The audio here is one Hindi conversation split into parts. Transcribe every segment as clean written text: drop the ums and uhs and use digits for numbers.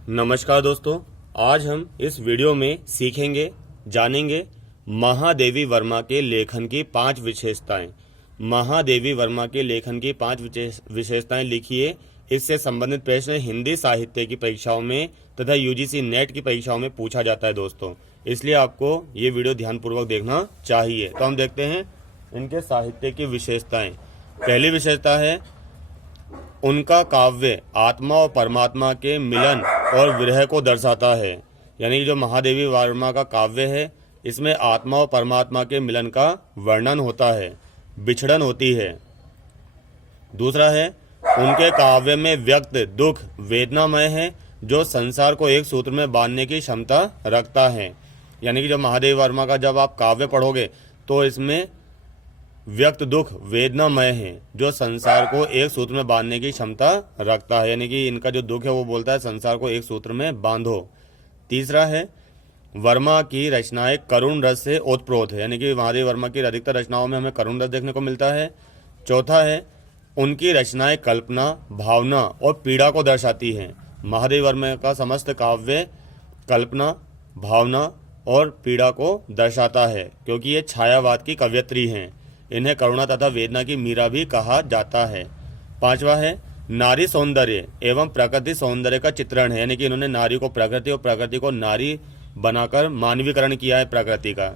नमस्कार दोस्तों, आज हम इस वीडियो में सीखेंगे, जानेंगे महादेवी वर्मा के लेखन की 5 विशेषताएं। महादेवी वर्मा के लेखन की 5 विशेषताएं लिखिए। इससे संबंधित प्रश्न हिंदी साहित्य की परीक्षाओं में तथा यूजीसी नेट की परीक्षाओं में पूछा जाता है दोस्तों, इसलिए आपको ये वीडियो ध्यानपूर्वक देखना चाहिए। तो हम देखते हैं इनके साहित्य की विशेषताएं। पहली विशेषता है उनका काव्य आत्मा और परमात्मा के मिलन और विरह को दर्शाता है। यानी कि जो महादेवी वर्मा का काव्य है, इसमें आत्मा और परमात्मा के मिलन का वर्णन होता है, बिछड़न होती है। दूसरा है उनके काव्य में व्यक्त दुख वेदनामय है, जो संसार को एक सूत्र में बांधने की क्षमता रखता है। यानी कि जो महादेवी वर्मा का जब आप काव्य पढ़ोगे तो इसमें व्यक्त दुख वेदनामय है, जो संसार को एक सूत्र में बांधने की क्षमता रखता है। यानी कि इनका जो दुख है वो बोलता है संसार को एक सूत्र में बांधो। तीसरा है वर्मा की रचनाएं करुण रस से ओतप्रोत है। यानी कि महादेवी वर्मा की अधिकतर रचनाओं में हमें करुण रस देखने को मिलता है। चौथा है उनकी रचनाएं कल्पना, भावना और पीड़ा को दर्शाती हैं। महादेवी वर्मा का समस्त काव्य कल्पना, भावना और पीड़ा को दर्शाता है, क्योंकि ये छायावाद की कवयित्री हैं। इन्हें करुणा तथा वेदना की मीरा भी कहा जाता है। पांचवा है नारी सौंदर्य एवं प्रकृति सौंदर्य का चित्रण है। यानी कि इन्होंने नारी को प्रकृति और प्रकृति को नारी बनाकर मानवीकरण किया है प्रकृति का।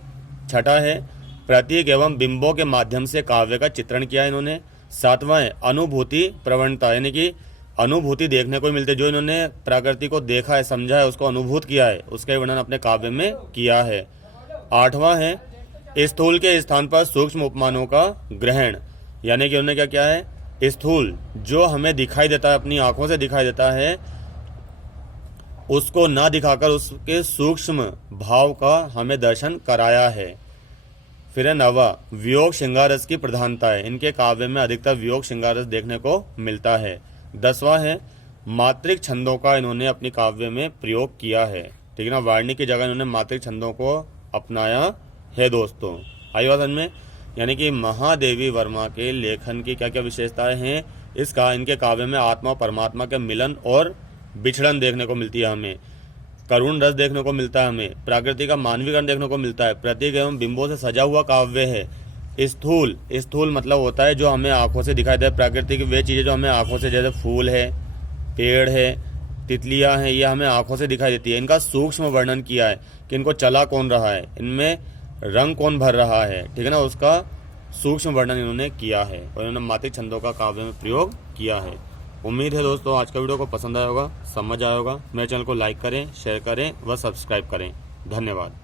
छठा है प्रतीक एवं बिंबों के माध्यम से काव्य का चित्रण किया है इन्होंने। सातवां है अनुभूति प्रवणता, यानी कि अनुभूति देखने को मिलती है। जो इन्होंने प्रकृति को देखा है, समझा है, उसको अनुभूत किया है, उसका वर्णन अपने काव्य में किया है। आठवां है स्थूल के स्थान पर सूक्ष्म उपमानों का ग्रहण। यानी कि उन्होंने क्या किया है, स्थूल जो हमें दिखाई देता है, अपनी आंखों से दिखाई देता है, उसको ना दिखाकर उसके सूक्ष्म भाव का हमें दर्शन कराया है। फिर है नवा वियोग श्रृंगार रस की प्रधानता है। इनके काव्य में अधिकतर वियोग श्रृंगार रस देखने को मिलता है। 10वां है मात्रिक छंदों का इन्होंने अपनी काव्य में प्रयोग किया है। ठीक है ना, वार्णिक की जगह इन्होंने मात्रिक छंदों को अपनाया है दोस्तों। आई बात समझ में। यानी कि महादेवी वर्मा के लेखन की क्या क्या विशेषताएं हैं, इसका इनके काव्य में आत्मा और परमात्मा के मिलन और बिछड़न देखने को मिलती है, हमें करुण रस देखने को मिलता है, हमें प्रकृति का मानवीकरण देखने को मिलता है, प्रतीक एवं बिंबों से सजा हुआ काव्य है। स्थूल मतलब होता है जो हमें आंखों से दिखाई दे, प्रकृति की वे चीजें जो हमें आंखों से, जैसे फूल है, पेड़ है, तितलियां हैं, ये हमें आंखों से दिखाई देती है। इनका सूक्ष्म वर्णन किया है कि इनको चला कौन रहा है, इनमें रंग कौन भर रहा है, ठीक है ना, उसका सूक्ष्म वर्णन इन्होंने किया है और इन्होंने मात्रिक छंदों का काव्य में प्रयोग किया है। उम्मीद है दोस्तों आज का वीडियो को पसंद आया होगा, समझ आया होगा। मेरे चैनल को लाइक करें, शेयर करें व सब्सक्राइब करें। धन्यवाद।